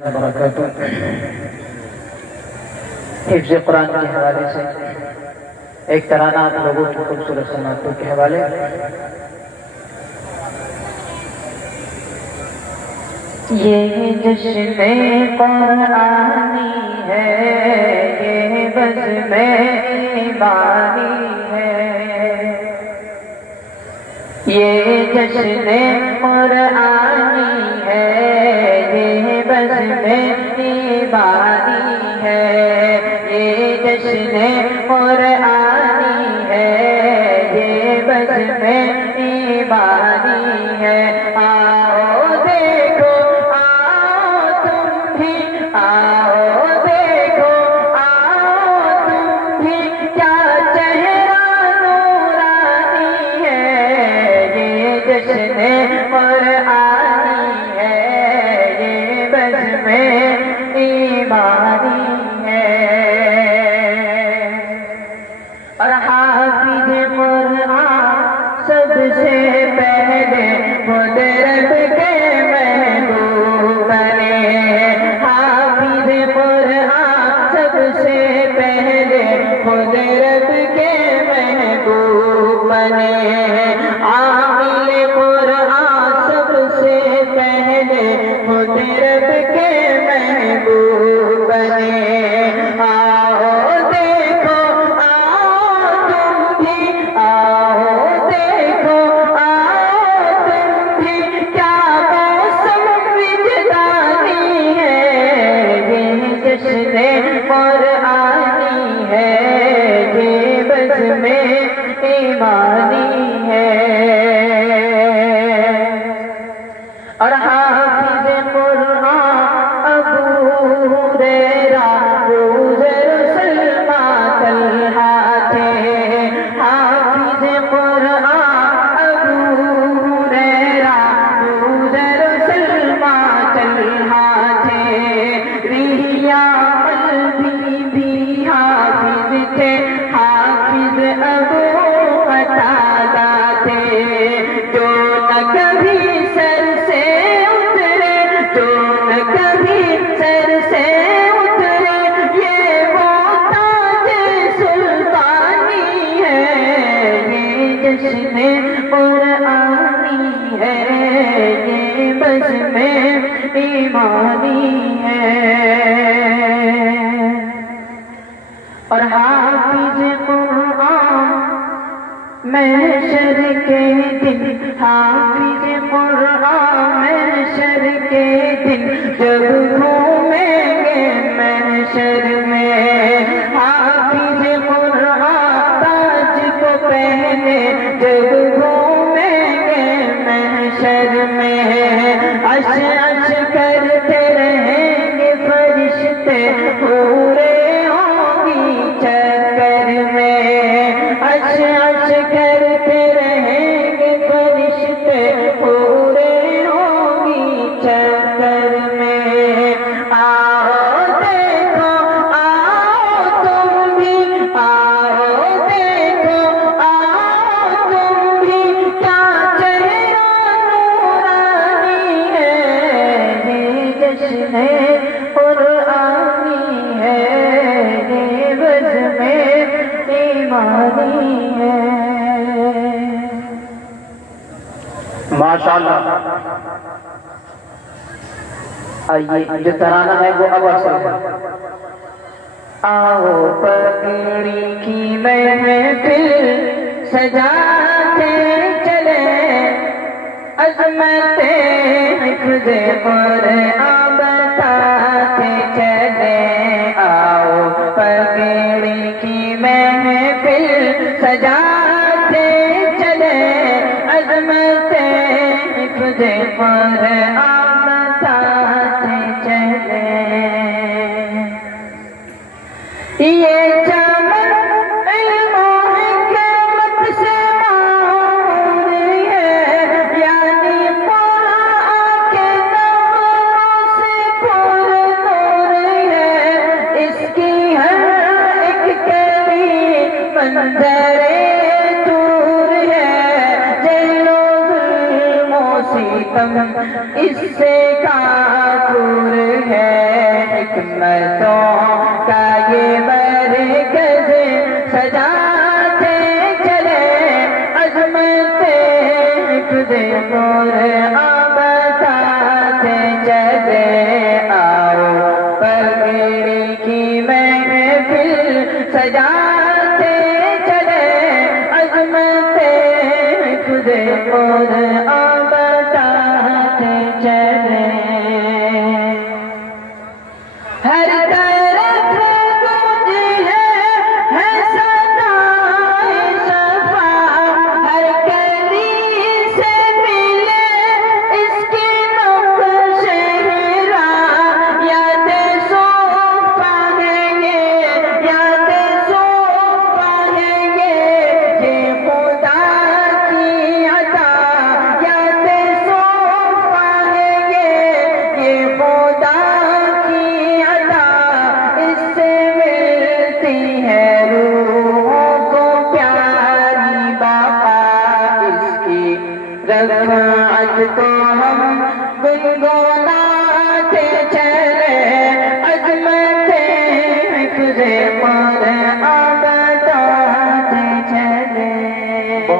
وبرکاتہ۔ حفظ قرآن کے حوالے سے ایک ترانہ آپ لوگوں کی خوبصورت سماعتوں کے حوالے۔ یہ جشن قرآنی ہے، یہ بزم ایمانی ہے، یہ جشن قرآنی ہے، یہ بزم ایمانی ہے، یہ جشن قرآنی ہے، یہ بزم ایمانی ہے۔ آؤ دیکھو، آؤ تم بھی، آؤ دیکھو، آؤ تم بھی، کیا چہرہ نورانی ہے، یہ جشن قرآنی ہے، یہ بزم ایمانی ہے۔ اور حافظ قرآن سب سے پہلے خود رب کے محبوب بنے، حافظ قرآن سب سے پہلے خود رب کے محبوب بنے، عامل قرآن سب سے پہلے خود رب کے محبوب بنے۔ آؤ دیکھو، آؤ تم بھی، آؤ دیکھو، آؤ تم بھی، کیا موسم وجدانی ہے، یہ جشن قرآنی ہے، یہ بزم ایمانی ہے۔ اور حافظ قرآن ابو ہریرہ روزر سلمہ طلحہ تھے، حافظ قرآن ابو ہریرہ روزر سلمہ طلحہ تھے، ریحیہ قلبی بھی حافظ تھے، حافظ ابو قتادہ تھے، جو نہ کبھی سر سے اترے، جو نہ کبھی سر سے اترے، یہ وہ تاج سلطانی ہے، یہ جشن قرآنی ہے، یہ بزم ایمانی ہے۔ اور حافظ قرآن محشر کے دن، حافظ قرآن محشر کے دن جب گھومیں گے محشر میں، حافظ قرآن تاج کو پہنے جب گھومیں گے محشر میں، عش عش کرتے رہیں گے فرشتے، پورے ہوں گی چکر میں، عش عش کرتے رہیں گے فرشتے، پورے ہوں گی چکر میں۔ آؤ دیکھو، آؤ تم بھی، آؤ دیکھو، آؤ تم بھی، کیا چہرہ نورانی ہے، یہ جشن قرآنی ہے، یہ بزم ایمانی ہے۔ ماشاءاللہ۔ آئیے جو ترانہ ہے وہ اب اصل ہے۔ آؤ پگڑی کی محفل سجاتے چلے، عظمت حفظ قرآن بتاتے چلے، آؤ پگڑی کی محفل سجاتے چلے، عظمت حفظ قرآن بتاتے چلے۔ یہ چمن علم و حکمت سے معمور ہے، یعنی قرآن کے نغموں سے پر نور ہے، اس کی ہر ایک کلی منظر دور ہے، جہل و ظلم و ستم اس سے کافور ہے، حکمتوں کا یہ مرکز سجاتے چلے عظمتیں تجھے قرآن بتاتے چلے آؤ پگڑی کی محفل سجاتے چلے عظمتیں تجھے قرآن بتاتے چلے ہر طرف گونج ہے صدائے صفا ہر گلی سے ملے اس کی نقش راہ یاد صوفہ ہے یاد صوفہ ہے یہ خدا کی عطا یاد صوفہ ہے یہ خدا کی عطا اس سے ملتی ہے روحوں کو پیاری بقا اس کی رفعت کو ہم گنگنا